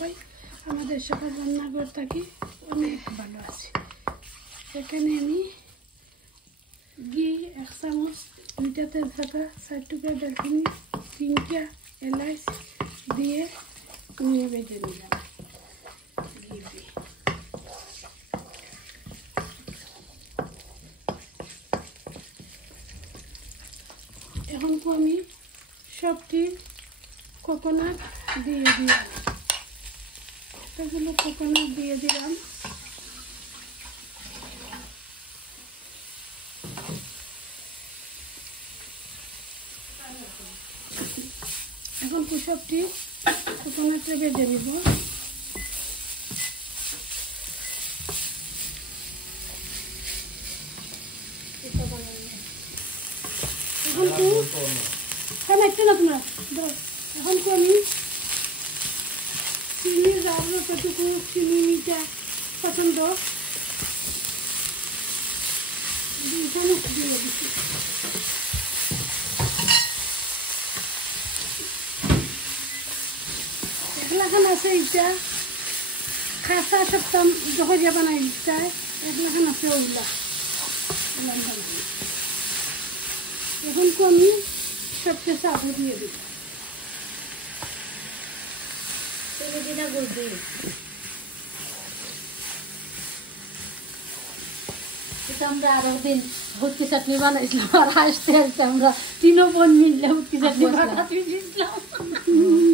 সবাই আমাদের সকাল রান্নাঘর থাকি অনেক ভালো আছে। এখানে আমি ঘি 1 চামচ, 2টা তেজপাতা, 4 টুকরা দারচিনি, 3টা এলাচ দিয়ে নিয়ে বেজে নিলাম ঘি দিয়ে। এখন তো আমি সবটি কোকোনাট দিয়ে দিলাম, এতগুলো কোকোনাট দিয়ে দিলাম। এখন সবটি কোকোনাটে বেজে নিব। এখন তো খানা একটু না তোমরা এখন তো আমি চিনি যার যতটুকু চিনি মিঠা পছন্দ 2 চামচ দিয়ে দিচ্ছি। এগুলাখান আছে এইটা খাসা সপ্তাহ জহরিয়া বানাই চায়, এগুলাখান আছে ওগুলা। এখন তো আমি সবচেয়ে চাপ দিয়ে দিব। আমরা আরো দিন হুটকি চাটনি বানাইছিলাম, আর হাসতে হাসতে আমরা 3 বোন মিললে হুটকি চাটনি বানাইছিলাম।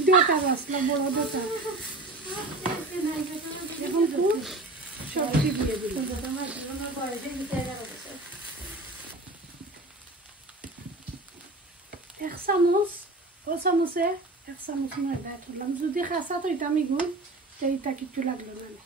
ডোটা বাসলা বড় ডোটা। এখন তো সবজি দিয়ে দিব। 1 চামচ, ও চামচে 1 চামচ ময়দা তুললাম। যদি খাসা তো এটা আমি গুণ সেইটা কিছু লাগলো না।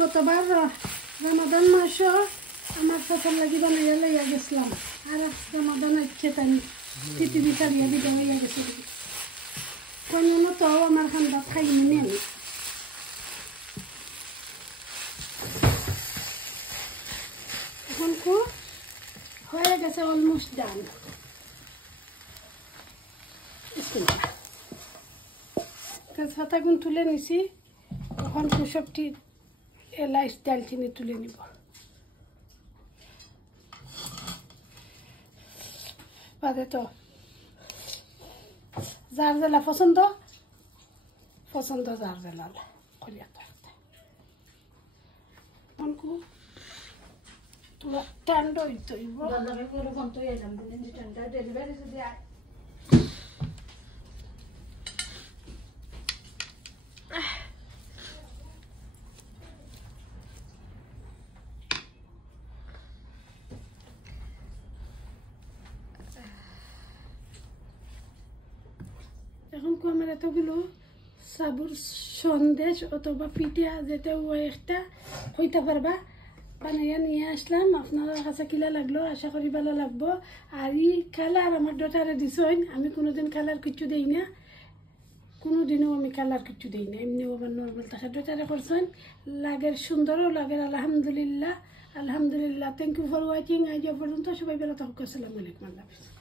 গতবার রমাদান মাস আমার ফসল লাগি বানাইয়া লইয়া গেছিলাম, আর রমাদান হচ্ছে তাই পৃথিবী চালিয়া বিদা হইয়া গেছে। কোনো তো আমার খান্দা খাইনি আমি। এখন খুব হয়ে গেছে অলমোস্ট ডান। তেজপাতা গুণ তুলে নিছি, এখন সবটি এলাচ দালচিনি তুলে নিব। বাদে তো যার জেলা পছন্দ যার জেলা করিয়া থাকতে তোরা ঠান্ডা হইতে হইব। এখন আমার এতগুলো সাবুর সন্দেশ অথবা পিঠা যেটা একটা হইতে পারবা বানাইয়া নিয়ে আসলাম। আপনার কাছে কিলা লাগলো আশা করি ভালো লাগবো। আর এই কালার আমার ডটারে দিছেন, আমি কোনোদিন কালার কিছু দেই না, কোনোদিনও আমি কালার কিছু দিই না, এমনিও আমার নর্মাল টাকা ডটারে করছেন। লাগের সুন্দরও লাগের। আলহামদুলিল্লাহ আলহামদুলিল্লাহ। Thank you for watching. আজ পর্যন্ত সবাই ভালো থাকুক। আসসালামু আলাইকুম। আল্লাহ হাফেজ।